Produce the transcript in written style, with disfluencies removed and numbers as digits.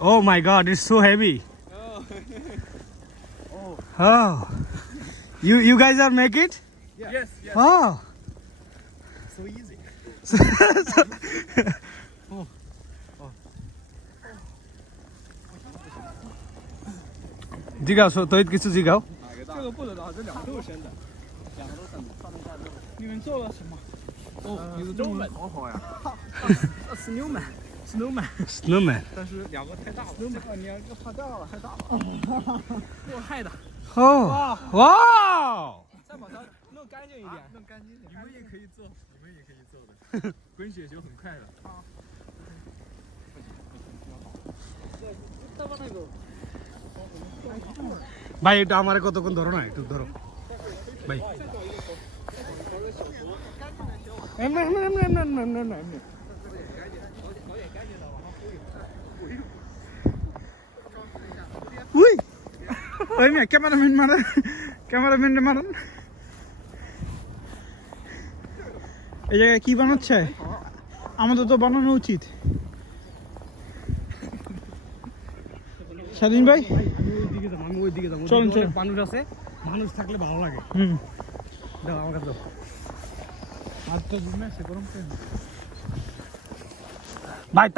Oh my God, it's so heavy. Oh. You guys are make it? Yes. Oh. So easy. জিগাও তো কিছু জিগাও 这个不知道，这两个都是生的，两个都生的，上面下肉。你们做了什么？哦，你的中文好好呀。Snowman， snowman 但是两个太大了。Snowman，你这个怕掉了，太大了。给我害的。哦哇再把它弄干净一点，弄干净一点。你们也可以做，你们也可以做的，滚雪球很快的。啊。ভাই এটা আমারে কতক্ষণ ধরো না একটু ধরো ভাই উই ওই মিয়া ক্যামেরাম্যান মারেন ক্যামেরাম্যান মারেন এই জায়গায় কি বানাচ্ছে আমাদের তো বানানো উচিত স্বাধীন ভাই আমি ওইদিকে যাবো চল মানুষ আছে মানুষ থাকলে ভালো লাগে দাও আমার কাছে আর তো ঘুমে আছে গরম ভাই